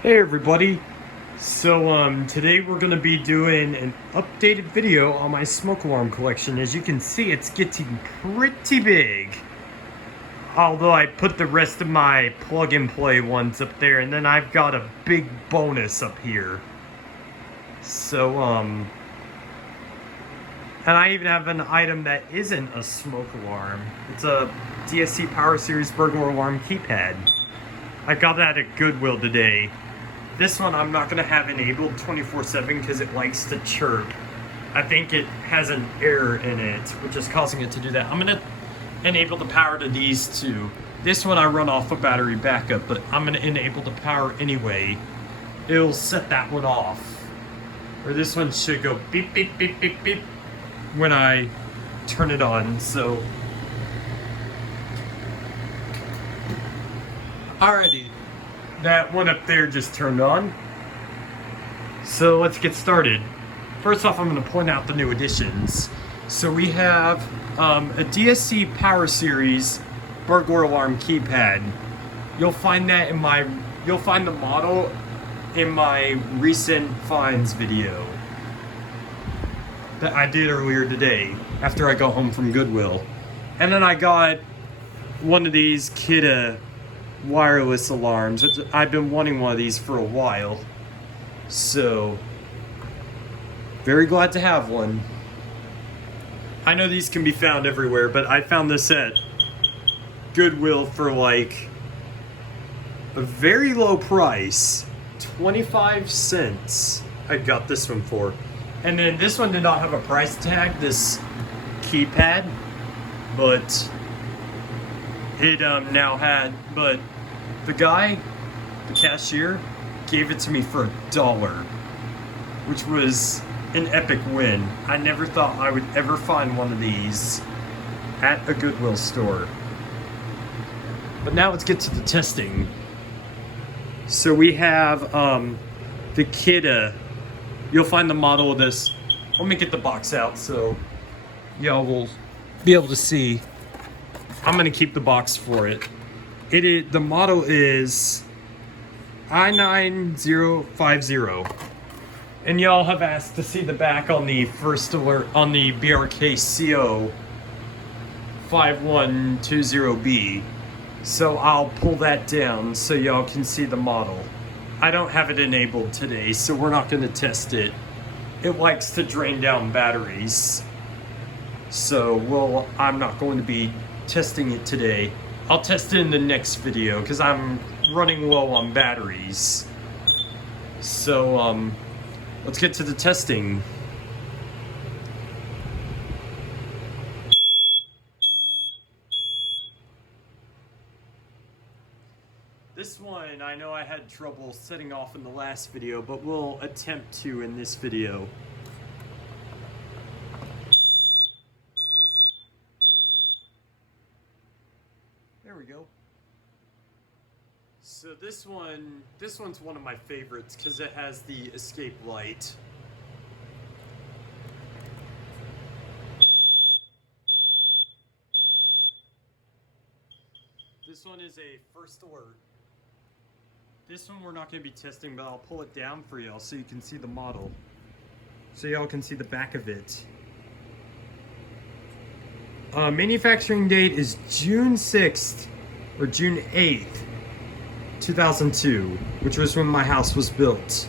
Hey everybody. Today we're going to be doing an updated video on my smoke alarm collection. As you can see, it's getting pretty big. Although I put the rest of my plug and play ones up there, and then I've got a big bonus up here. And I even have an item that isn't a smoke alarm. It's a DSC Power Series burglar alarm keypad. I got that at Goodwill today. This one I'm not going to have enabled 24/7 because it likes to chirp. I think it has an error in it, which is causing it to do that. I'm going to enable the power to these two. This one I run off a battery backup, but I'm going to enable the power anyway. It'll set that one off. Or this one should go beep, beep, beep, beep, beep when I turn it on. So, alrighty. That one up there just turned on. So let's get started. First off, I'm going to point out the new additions. So we have a DSC Power Series burglar alarm keypad. You'll find that you'll find the model in my recent finds video that I did earlier today after I got home from Goodwill. And then I got one of these Kidda wireless alarms. I've been wanting one of these for a while, so very glad to have one. I know these can be found everywhere, but I found this at Goodwill for like a very low price, 25 cents. I got this one for. And then this one did not have a price tag, this keypad, but it now had, but the guy, the cashier, gave it to me for $1, which was an epic win. I never thought I would ever find one of these at a Goodwill store. But now let's get to the testing. So we have the Kidda. You'll find the model of this. Let me get the box out so y'all will be able to see. I'm gonna keep the box for it. The model is I9050. And y'all have asked to see the back on the first alert on the BRK CO 5120B. So I'll pull that down so y'all can see the model. I don't have it enabled today, so we're not gonna test it. It likes to drain down batteries. So I'm not going to be testing it today. I'll test it in the next video because I'm running low on batteries. So let's get to the testing. This one I know I had trouble setting off in the last video, but we'll attempt to in this video. There we go. So this one's one of my favorites because it has the escape light. This one is a first alert. This one we're not going to be testing, but I'll pull it down for y'all so you can see the model. So y'all can see the back of it. Manufacturing date is June 6th or June 8th, 2002, which was when my house was built.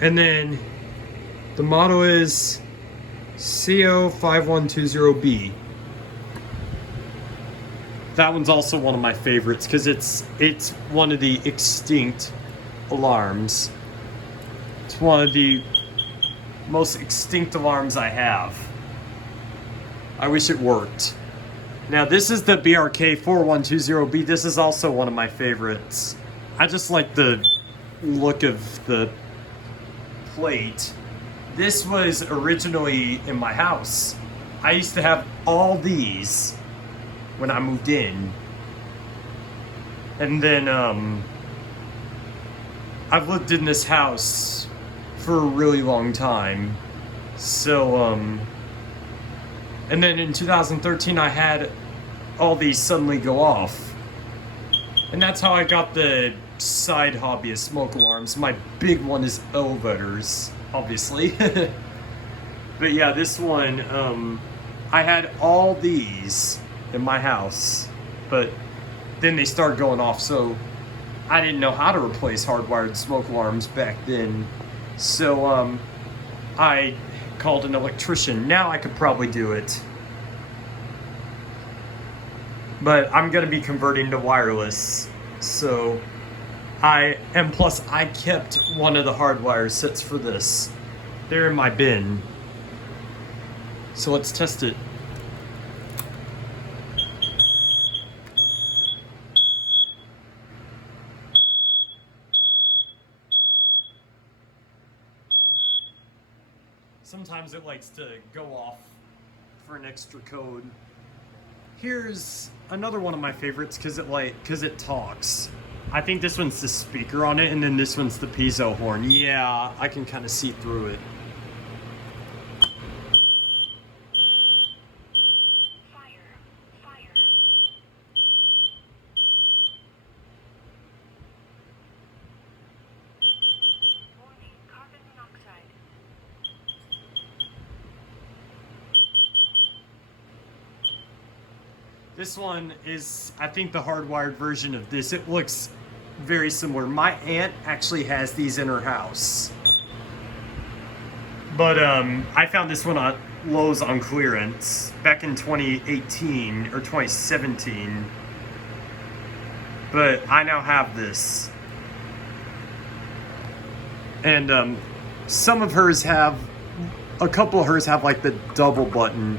And then the model is CO5120B. That one's also one of my favorites because it's one of the extinct alarms. It's one of the most extinct alarms I have. I wish it worked. Now this is the BRK 4120B. This is also one of my favorites. I just like the look of the plate. This was originally in my house. I used to have all these when I moved in. And then I've lived in this house for a really long time. So and then in 2013 I had all these suddenly go off. And that's how I got the side hobby of smoke alarms. My big one is elevators, obviously. But yeah, this one, I had all these in my house, but then they started going off, so I didn't know how to replace hardwired smoke alarms back then. So I called an electrician. Now I could probably do it. But I'm gonna be converting to wireless. So plus I kept one of the hardwire sets for this. They're in my bin. So let's test it. Sometimes it likes to go off for an extra code. Here's another one of my favorites because it talks. I think this one's the speaker on it, and then this one's the piezo horn. Yeah, I can kind of see through it. This one is, I think, the hardwired version of this. It looks very similar. My aunt actually has these in her house. But I found this one at Lowe's on clearance back in 2018 or 2017. But I now have this. And a couple of hers have like the double button.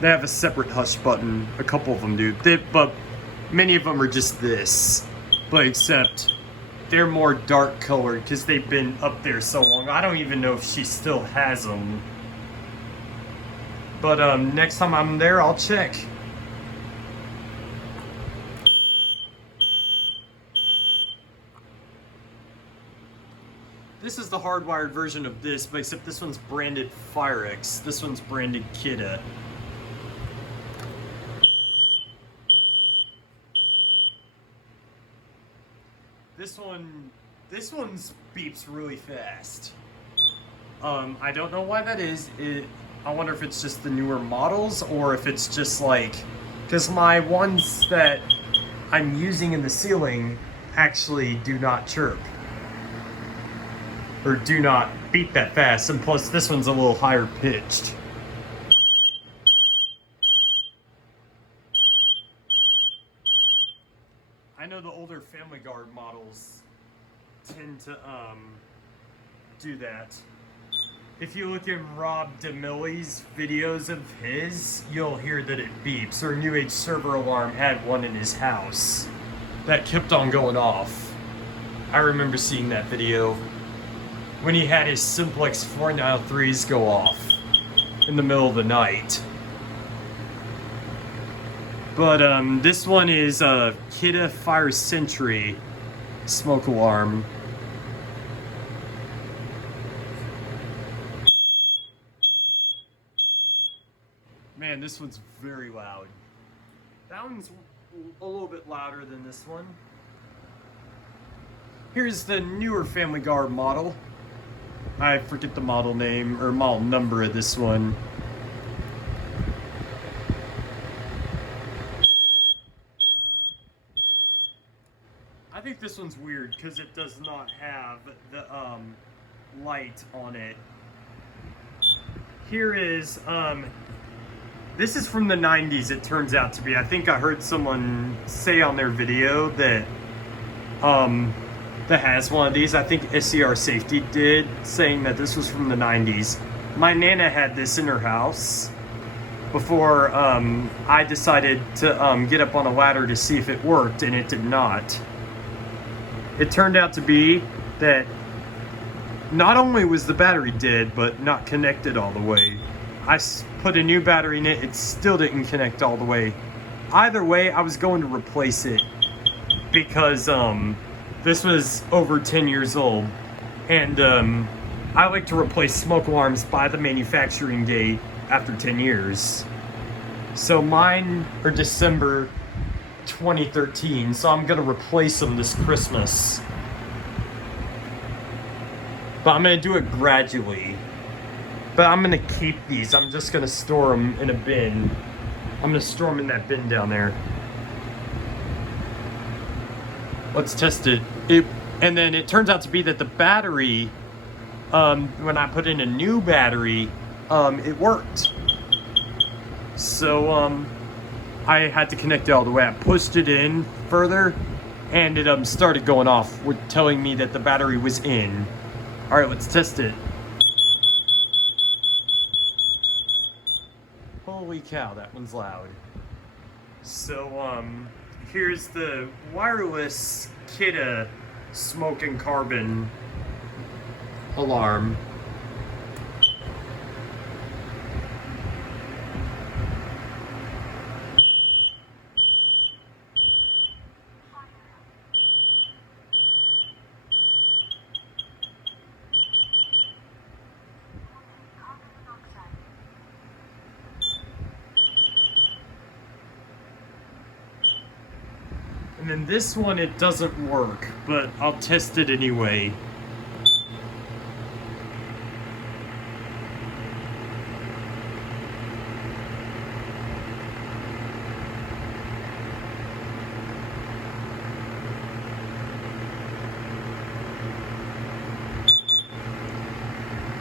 They have a separate hush button. A couple of them do. But many of them are just this. But except they're more dark colored because they've been up there so long. I don't even know if she still has them. But next time I'm there, I'll check. This is the hardwired version of this, but except this one's branded FireX. This one's branded Kidda. This one's beeps really fast. I don't know why that is. I wonder if it's just the newer models or if it's just like, because my ones that I'm using in the ceiling actually do not chirp or do not beep that fast, and plus this one's a little higher pitched. I know the older Family Guard models tend to do that. If you look at Rob DeMille's videos of his, you'll hear that it beeps. Or New Age Server Alarm had one in his house that kept on going off. I remember seeing that video when he had his Simplex 493s go off in the middle of the night. But this one is a Kidda Fire Sentry smoke alarm. Man, this one's very loud. That one's a little bit louder than this one. Here's the newer Family Guard model. I forget the model name or model number of this one. I think this one's weird because it does not have the light on it. Here is this is from the 90s, it turns out to be. I think I heard someone say on their video that that has one of these. I think SCR Safety did, saying that this was from the 90s. My Nana had this in her house before I decided to get up on a ladder to see if it worked, and it did not. It turned out to be that not only was the battery dead, but not connected all the way. I put a new battery in it, it still didn't connect all the way. Either way, I was going to replace it because this was over 10 years old. And I like to replace smoke alarms by the manufacturing date after 10 years. So mine are December 2013, so I'm gonna replace them this Christmas. But I'm gonna do it gradually. But I'm gonna keep these. I'm just gonna store them in a bin. I'm gonna store them in that bin down there. Let's test it. And then it turns out to be that the battery, when I put in a new battery, it worked. So I had to connect it all the way. I pushed it in further, and it started going off, with telling me that the battery was in. All right, let's test it. Holy cow, that one's loud. So here's the wireless Kidda smoke and carbon alarm. And then this one, it doesn't work, but I'll test it anyway.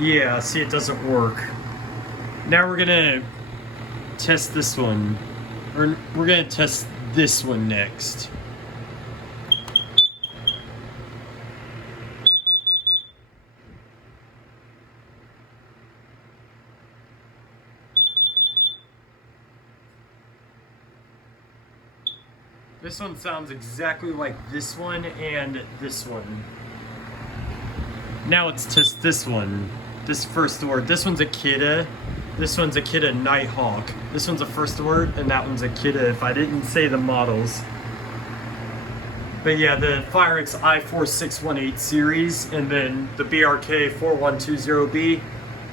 Yeah, see, it doesn't work. Now we're gonna test this one. Or we're gonna test this one next. This one sounds exactly like this one and this one. Now let's test this one. This first word. This one's a Kidda. This one's a Kidda Nighthawk. This one's a first word, and that one's a Kidda, if I didn't say the models. But yeah, the Firex i4618 series, and then the BRK 4120B,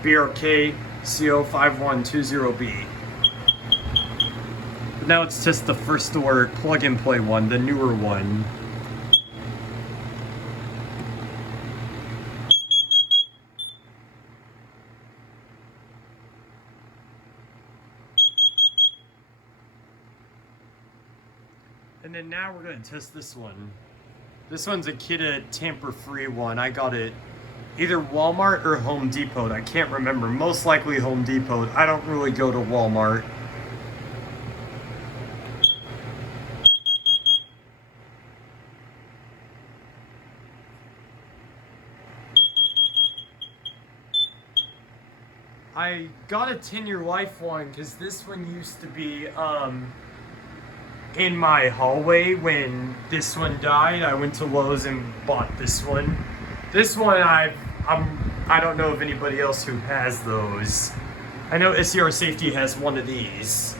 BRK CO5120B. But now let's test the first word plug and play one, the newer one. And then now we're going to test this one. This one's a Kidda tamper-free one. I got it either Walmart or Home Depot. I can't remember. Most likely Home Depot. I don't really go to Walmart. I got a 10-year life one because this one used to be in my hallway when this one died. I went to Lowe's and bought this one. This one I don't know of anybody else who has those. I know SCR Safety has one of these,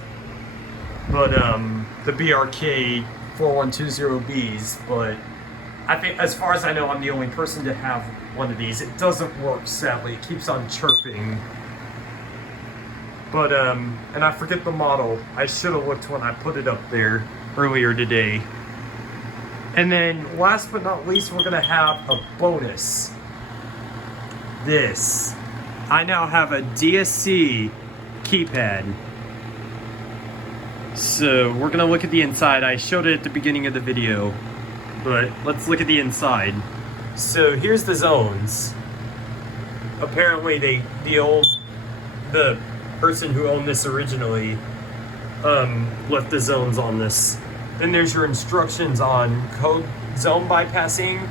but the BRK 4120Bs, but I think, as far as I know, I'm the only person to have one of these. It doesn't work, sadly. It keeps on chirping. But, and I forget the model. I should have looked when I put it up there earlier today. And then, last but not least, we're gonna have a bonus. This. I now have a DSC keypad. So, we're gonna look at the inside. I showed it at the beginning of the video, but let's look at the inside. So, here's the zones. Apparently, the person who owned this originally left the zones on this. Then there's your instructions on code zone bypassing,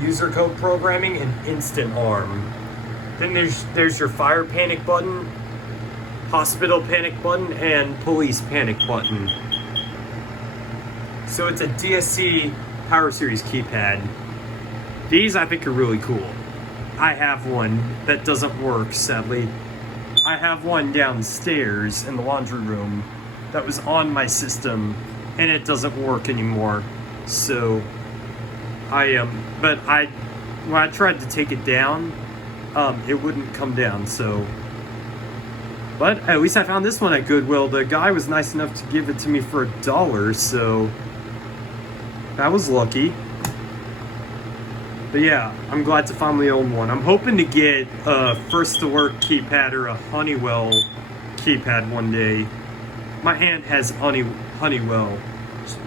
user code programming, and instant arm. Then there's your fire panic button, hospital panic button, and police panic button. So it's a DSC Power Series keypad. These I think are really cool. I have one that doesn't work, sadly. I have one downstairs in the laundry room that was on my system, and it doesn't work anymore. So when I tried to take it down, it wouldn't come down. So, but at least I found this one at Goodwill. The guy was nice enough to give it to me for $1, so That was lucky. But yeah, I'm glad to finally own one. I'm hoping to get a First to Work keypad or a Honeywell keypad one day. My aunt has Honeywell.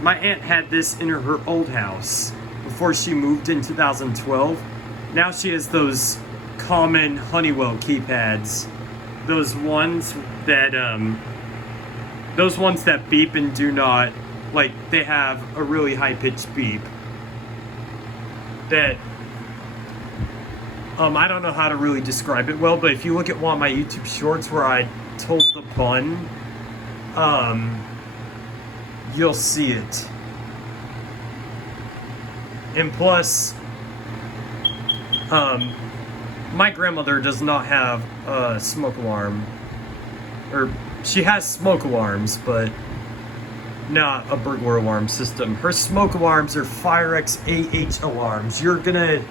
My aunt had this in her old house before she moved in 2012. Now she has those common Honeywell keypads. Those ones that beep and do not, like, they have a really high-pitched beep. That I don't know how to really describe it well, but if you look at one of my YouTube shorts where I told the bun, you'll see it. And plus, my grandmother does not have a smoke alarm. Or, she has smoke alarms, but not a burglar alarm system. Her smoke alarms are Firex AH alarms. You're gonna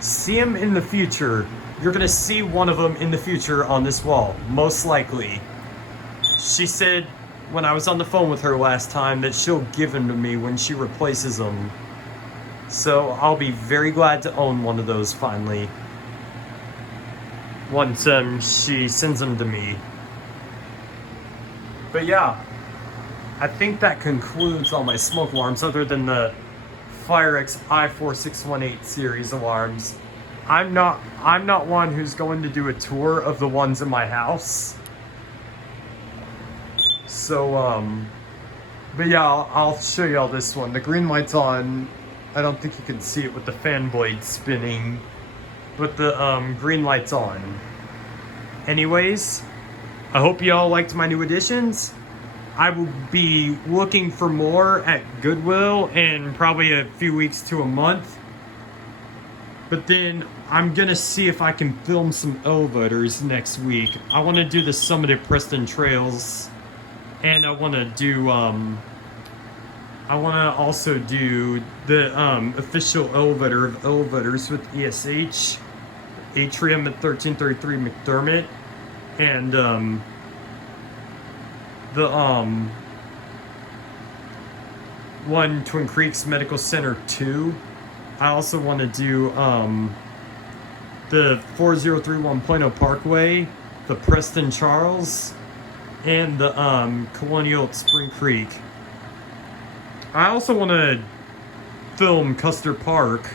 see them in the future. You're gonna see one of them in the future on this wall, most likely. She said when I was on the phone with her last time that she'll give them to me when she replaces them. So I'll be very glad to own one of those finally. Once she sends them to me. But yeah, I think that concludes all my smoke alarms other than the Firex i4618 series alarms. I'm not one who's going to do a tour of the ones in my house. So but yeah, I'll show y'all this one. The green light's on. I don't think you can see it with the fan blade spinning, but the green light's on. Anyways, I hope y'all liked my new additions. I will be looking for more at Goodwill in probably a few weeks to a month. But then I'm gonna see if I can film some elevators next week. I want to do the Summit at Preston Trails, and I want to do I want to also do the official elevator of elevators with ESH Atrium at 1333 McDermott, and the one Twin Creeks Medical Center 2. I also want to do the 4031 Plano Parkway, the Preston Charles, and the Colonial at Spring Creek. I also want to film Custer Park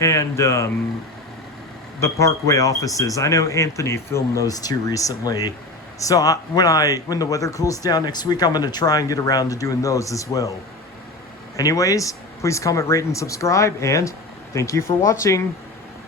and the Parkway offices. I know Anthony filmed those two recently. So when the weather cools down next week, I'm going to try and get around to doing those as well. Anyways, please comment, rate, and subscribe, and thank you for watching.